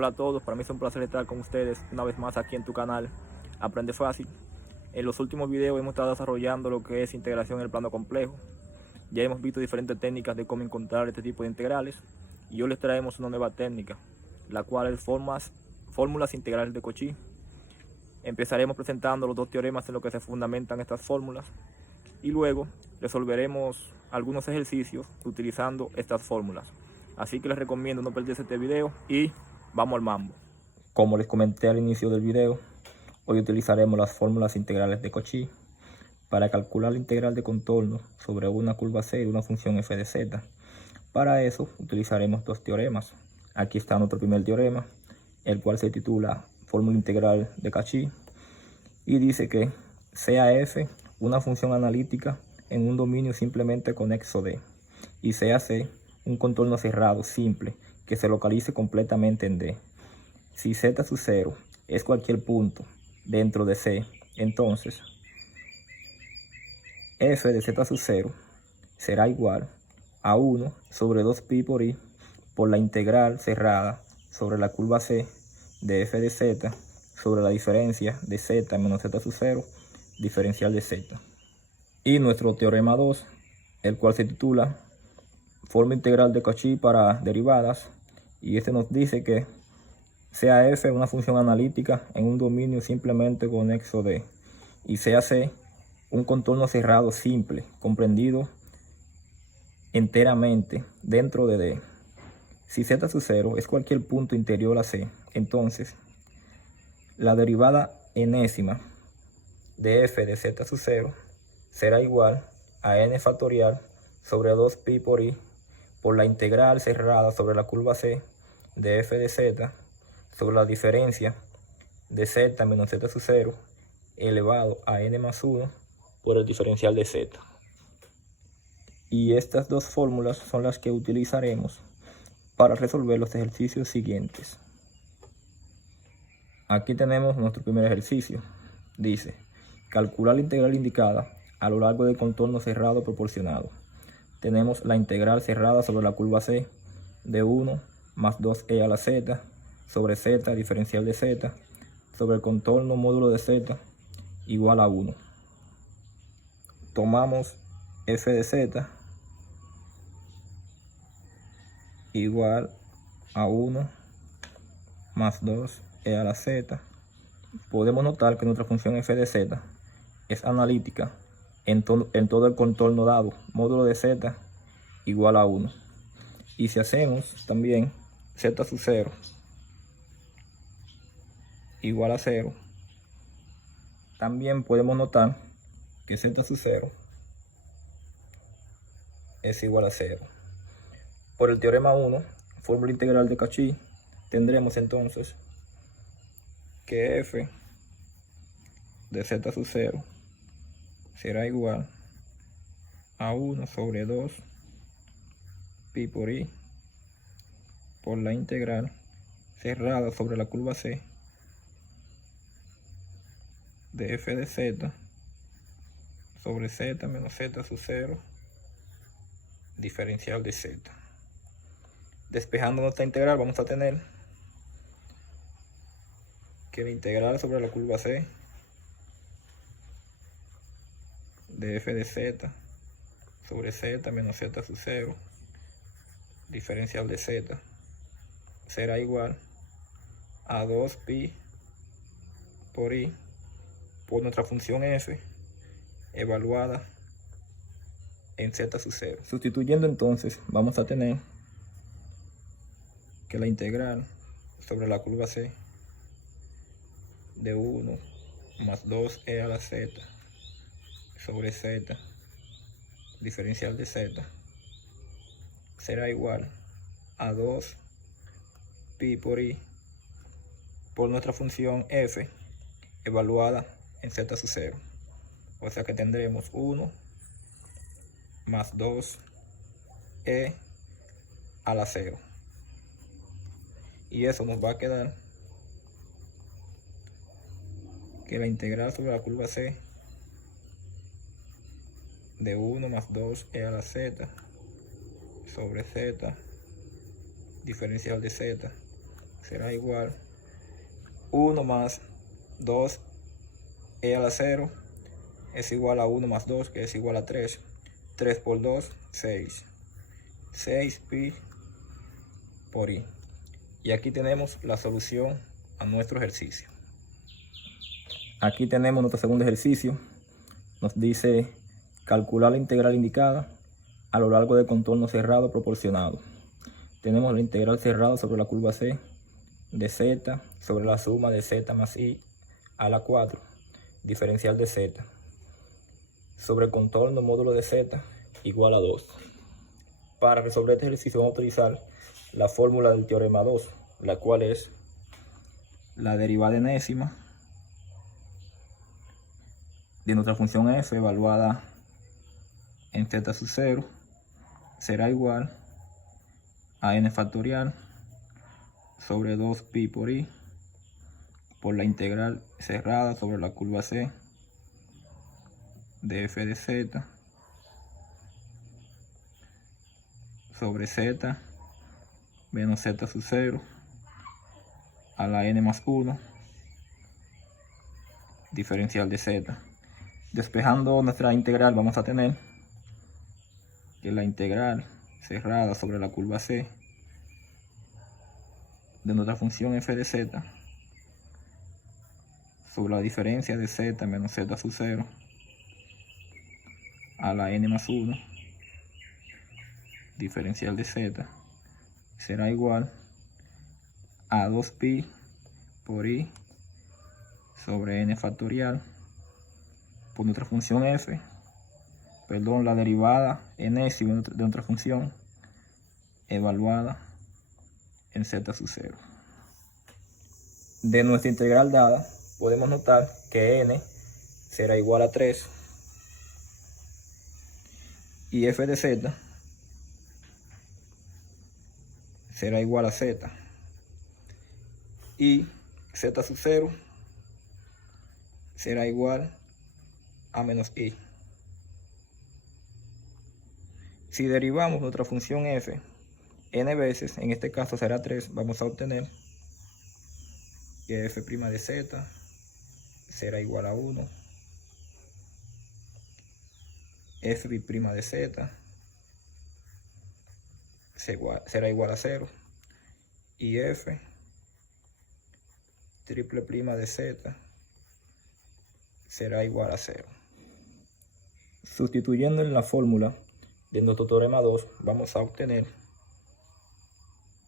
Hola a todos, para mí es un placer estar con ustedes una vez más aquí en tu canal Aprende Fácil. En los últimos videos hemos estado desarrollando lo que es integración en el plano complejo. Ya hemos visto diferentes técnicas de cómo encontrar este tipo de integrales y hoy les traemos una nueva técnica, la cual es fórmulas integrales de Cauchy. Empezaremos presentando los dos teoremas en los que se fundamentan estas fórmulas y luego resolveremos algunos ejercicios utilizando estas fórmulas. Así que les recomiendo no perderse este video y vamos al mambo. Como les comenté al inicio del video, hoy utilizaremos las fórmulas integrales de Cauchy para calcular la integral de contorno sobre una curva C de una función f de z. Para eso utilizaremos dos teoremas. Aquí está nuestro primer teorema, el cual se titula fórmula integral de Cauchy y dice que sea f una función analítica en un dominio simplemente conexo D y sea C un contorno cerrado simple que se localice completamente en D. Si z sub 0 es cualquier punto dentro de C, entonces f de z sub 0 será igual a 1 sobre 2pi por i por la integral cerrada sobre la curva C de f de z sobre la diferencia de z menos z sub 0 diferencial de z. Y nuestro teorema 2, el cual se titula fórmula integral de Cauchy para derivadas, y este nos dice que sea f una función analítica en un dominio simplemente conexo D y sea C un contorno cerrado simple comprendido enteramente dentro de D. Si z sub 0 es cualquier punto interior a C, entonces la derivada enésima de f de z sub 0 será igual a n factorial sobre 2pi por i por la integral cerrada sobre la curva C de f de z sobre la diferencia de z menos z sub 0 elevado a n más 1 por el diferencial de z. Y estas dos fórmulas son las que utilizaremos para resolver los ejercicios siguientes. Aquí tenemos nuestro primer ejercicio. Dice, calcular la integral indicada a lo largo del contorno cerrado proporcionado. Tenemos la integral cerrada sobre la curva C de 1 más 2e a la z sobre z diferencial de z sobre el contorno módulo de z igual a 1. Tomamos f de z igual a 1 más 2e a la z. Podemos notar que nuestra función f de z es analítica en todo el contorno dado, módulo de z igual a 1. Y si hacemos también z sub 0 igual a 0, también podemos notar que z sub 0 es igual a 0. Por el teorema 1, fórmula integral de Cauchy, tendremos entonces que f de z sub 0 será igual a 1 sobre 2 pi por i por la integral cerrada sobre la curva C de f de z sobre z menos z sub 0 diferencial de z. Despejando nuestra integral vamos a tener que la integral sobre la curva C de f de z sobre z menos z sub 0 diferencial de z será igual a 2pi por i por nuestra función f evaluada en z sub 0. Sustituyendo entonces vamos a tener que la integral sobre la curva C de 1 más 2e a la z sobre z diferencial de z será igual a 2 pi por i por nuestra función f evaluada en z sub 0. O sea que tendremos 1 más 2e a la 0. Y eso nos va a quedar que la integral sobre la curva C de 1 más 2e a la z sobre z diferencial de z será igual 1 más 2 e a la 0 es igual a 1 más 2, que es igual a 3. 3 por 2, 6. 6 pi por i. Y aquí tenemos la solución a nuestro ejercicio. Aquí tenemos nuestro segundo ejercicio. Nos dice calcular la integral indicada a lo largo del contorno cerrado proporcionado. Tenemos la integral cerrada sobre la curva C de z sobre la suma de z más i a la 4, diferencial de z, sobre el contorno módulo de z igual a 2. Para resolver este ejercicio vamos a utilizar la fórmula del teorema 2, la cual es la derivada enésima de nuestra función f evaluada en z sub 0 será igual a n factorial sobre 2 pi por i por la integral cerrada sobre la curva C de f de z sobre z menos z sub 0 a la n más 1 diferencial de z. Despejando nuestra integral vamos a tener que la integral cerrada sobre la curva C de nuestra función f de z sobre la diferencia de z menos z sub 0 a la n más 1 diferencial de z será igual a 2 pi por i sobre n factorial por nuestra función f, la derivada enésima de nuestra función evaluada en z sub 0. De nuestra integral dada podemos notar que n será igual a 3 y f de z será igual a z y z sub 0 será igual a menos i. Si derivamos nuestra función f n veces, en este caso será 3, vamos a obtener que f' de z será igual a 1, f' de z será igual a 0 y f triple prima de z será igual a 0. Sustituyendo en la fórmula de nuestro teorema 2, vamos a obtener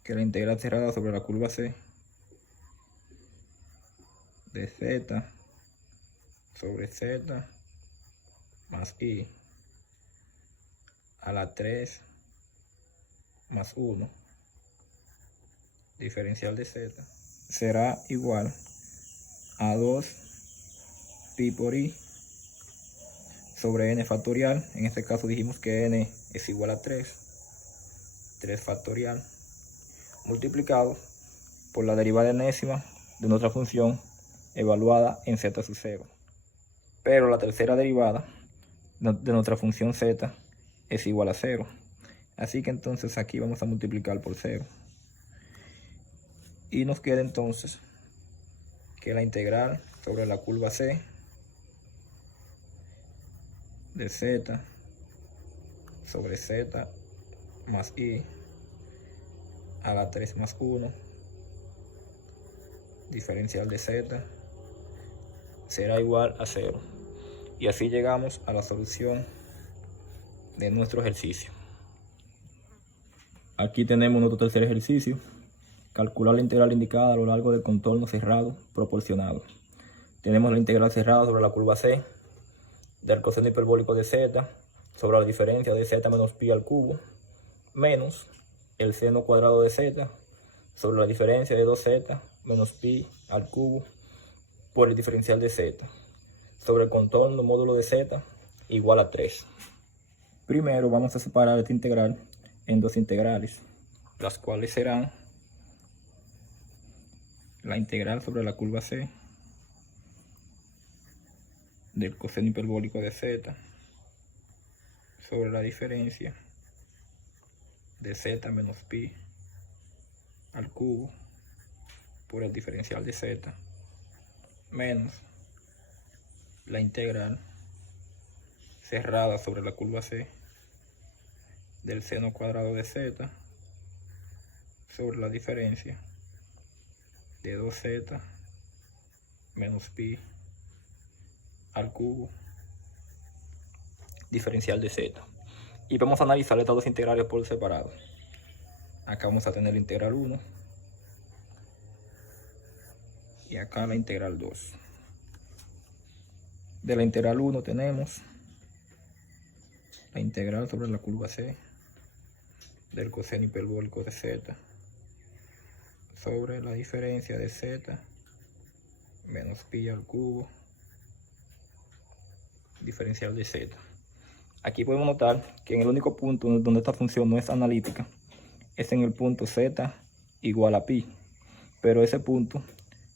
que la integral cerrada sobre la curva C de z sobre z más i a la 3 más 1 diferencial de z será igual a 2 pi por i sobre n factorial. En este caso dijimos que n es igual a 3 factorial, multiplicado por la derivada enésima de nuestra función evaluada en z sub 0. Pero la tercera derivada de nuestra función z es igual a 0. Así que entonces aquí vamos a multiplicar por 0. Y nos queda entonces que la integral sobre la curva C de z sobre z más i a la 3 más 1 diferencial de z será igual a 0. Y así llegamos a la solución de nuestro ejercicio. Aquí tenemos nuestro tercer ejercicio. Calcular la integral indicada a lo largo del contorno cerrado proporcionado. Tenemos la integral cerrada sobre la curva C del coseno hiperbólico de z sobre la diferencia de z menos pi al cubo menos el seno cuadrado de z sobre la diferencia de 2z menos pi al cubo por el diferencial de z sobre el contorno módulo de z igual a 3. Primero vamos a separar esta integral en dos integrales, las cuales serán la integral sobre la curva C del coseno hiperbólico de z sobre la diferencia de z menos pi al cubo por el diferencial de z menos la integral cerrada sobre la curva C del seno cuadrado de z sobre la diferencia de 2z menos pi al cubo diferencial de z. Y vamos a analizar estas dos integrales por separado. Acá vamos a tener la integral 1 y acá la integral 2. De la integral 1 tenemos la integral sobre la curva C del coseno hiperbólico de z sobre la diferencia de z menos pi al cubo diferencial de z. Aquí podemos notar que en el único punto donde esta función no es analítica es en el punto z igual a pi, pero ese punto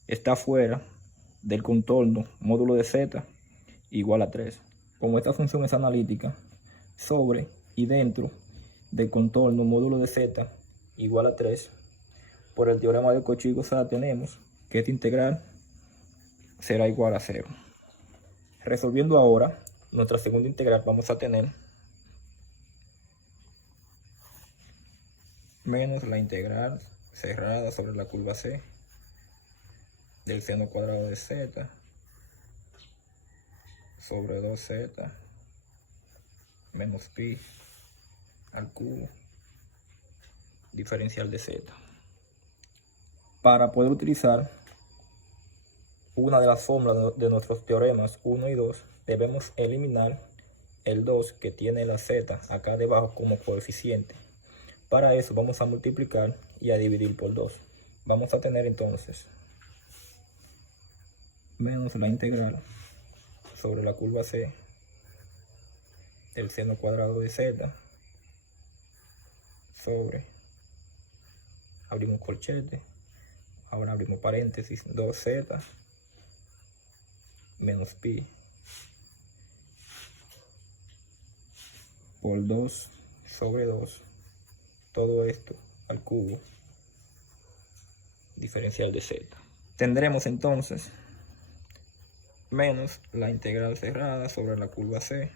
está fuera del contorno módulo de z igual a 3. Como esta función es analítica, sobre y dentro del contorno módulo de z igual a 3, por el teorema de Cauchy-Gozard tenemos que esta integral será igual a 0. Resolviendo ahora nuestra segunda integral, vamos a tener menos la integral cerrada sobre la curva C del seno cuadrado de z sobre 2z menos pi al cubo diferencial de z. Para poder utilizar una de las fórmulas de nuestros teoremas 1 y 2, debemos eliminar el 2 que tiene la z acá debajo como coeficiente. Para eso vamos a multiplicar y a dividir por 2. Vamos a tener entonces menos la integral sobre la curva C del seno cuadrado de z sobre, abrimos corchete, ahora abrimos paréntesis, 2z menos pi por 2 sobre 2, todo esto al cubo diferencial de z. Tendremos entonces menos la integral cerrada sobre la curva C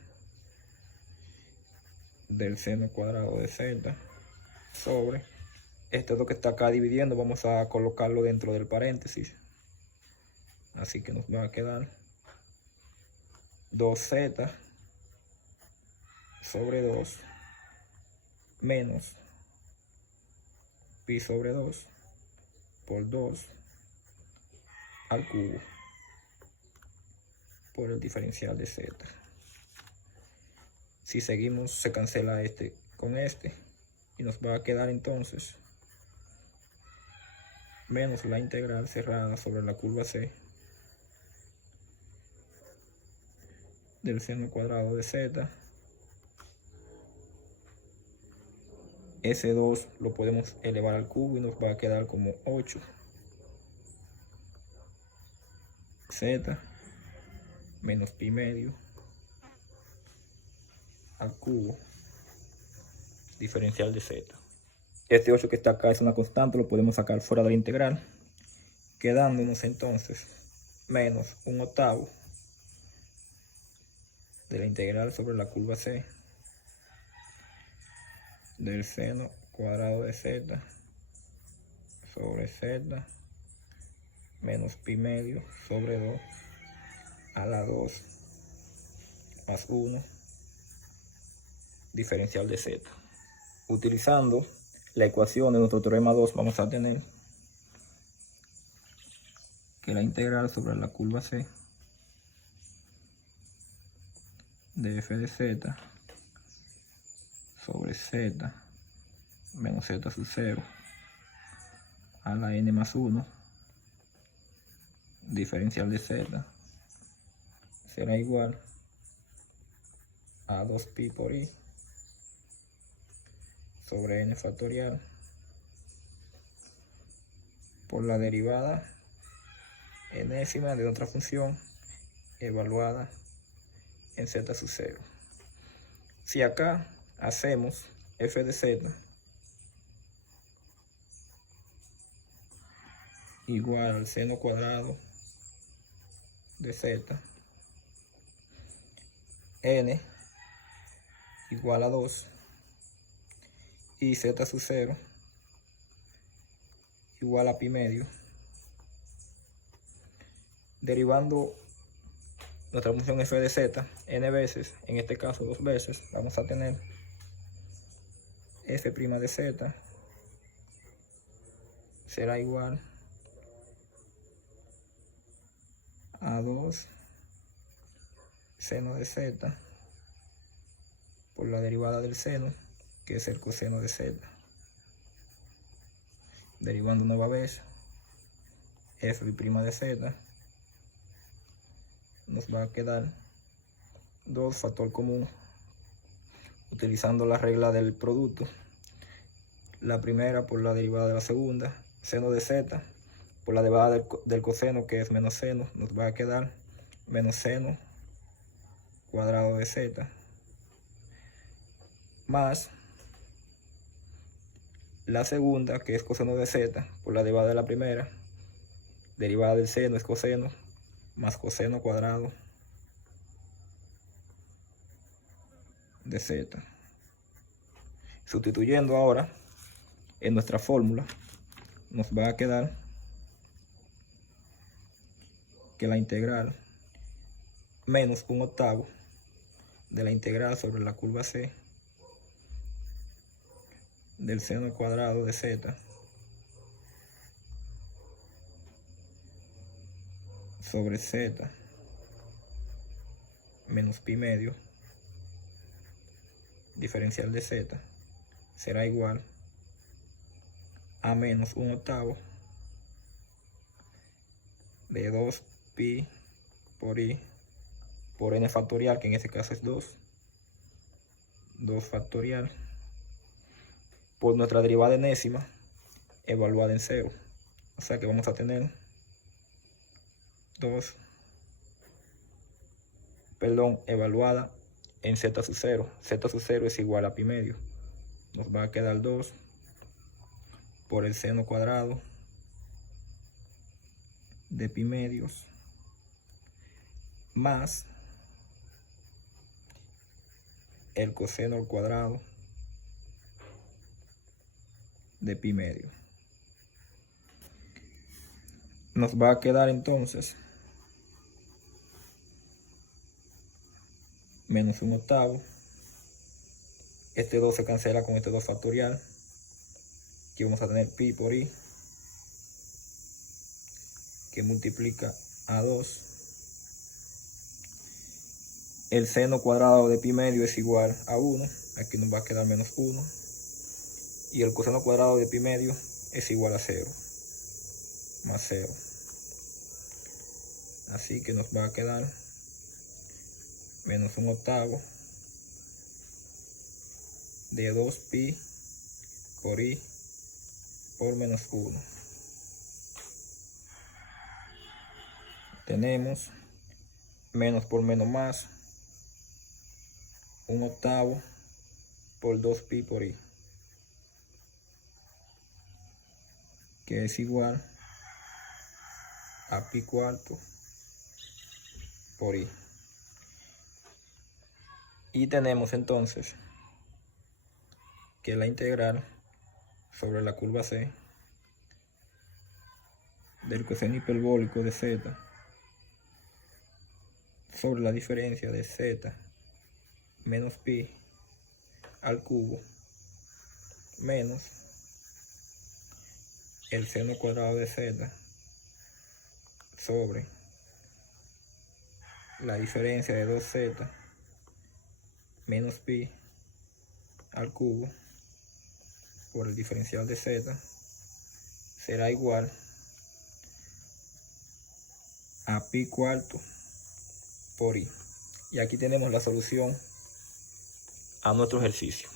del seno cuadrado de z sobre, esto es lo que está acá dividiendo, vamos a colocarlo dentro del paréntesis, así que nos va a quedar 2z sobre 2 menos pi sobre 2 por 2 al cubo por el diferencial de z. Si seguimos, se cancela este con este y nos va a quedar entonces menos la integral cerrada sobre la curva C del seno cuadrado de z. Ese 2 lo podemos elevar al cubo y nos va a quedar como 8 z menos pi medio al cubo diferencial de z. Este 8 que está acá es una constante, lo podemos sacar fuera de la integral, quedándonos entonces menos 1/8 de la integral sobre la curva C del seno cuadrado de z sobre z menos pi medio sobre 2 a la 2 más 1 diferencial de z. Utilizando la ecuación de nuestro teorema 2, vamos a tener que la integral sobre la curva C de f de z sobre z menos z sub 0 a la n más 1 diferencial de z será igual a 2pi por i sobre n factorial por la derivada enésima de otra función evaluada en z sub 0. Si acá hacemos f de z igual al seno cuadrado de z. N igual a 2 y z sub 0 igual a pi medio. Derivando nuestra función f de z n veces, en este caso 2 veces, vamos a tener f' de z será igual a 2 seno de z por la derivada del seno, que es el coseno de z. Derivando nueva vez, f' de z nos va a quedar 2 factor común, utilizando la regla del producto. La primera por la derivada de la segunda, seno de z por la derivada del coseno, que es menos seno, nos va a quedar menos seno cuadrado de z, más la segunda, que es coseno de z, por la derivada de la primera, derivada del seno es coseno, más coseno cuadrado de z. Sustituyendo ahora en nuestra fórmula, nos va a quedar que la integral menos 1/8 de la integral sobre la curva c del seno cuadrado de z sobre z menos pi medio diferencial de z será igual a menos 1/8 de 2 pi por i por n factorial, que en este caso es 2 factorial, por nuestra derivada enésima evaluada en 0. O sea que vamos a tener evaluada en z sub 0. Z sub 0 es igual a pi medio. Nos va a quedar 2 por el seno cuadrado de pi medios más el coseno al cuadrado de pi medio. Nos va a quedar entonces menos 1/8. Este 2 se cancela con este 2 factorial. Aquí vamos a tener pi por i, que multiplica a 2. El seno cuadrado de pi medio es igual a 1. Aquí nos va a quedar menos 1. Y el coseno cuadrado de pi medio es igual a 0. Más 0. Así que nos va a quedar menos 1/8 de 2 pi por i por menos 1. Tenemos menos por menos más, 1/8 por 2 pi por i, que es igual a pi cuarto por i. Y tenemos entonces que la integral sobre la curva c del coseno hiperbólico de z sobre la diferencia de z menos pi al cubo menos el seno cuadrado de z sobre la diferencia de 2z menos pi al cubo por el diferencial de z será igual a pi cuarto por i. Y aquí tenemos la solución a nuestro ejercicio.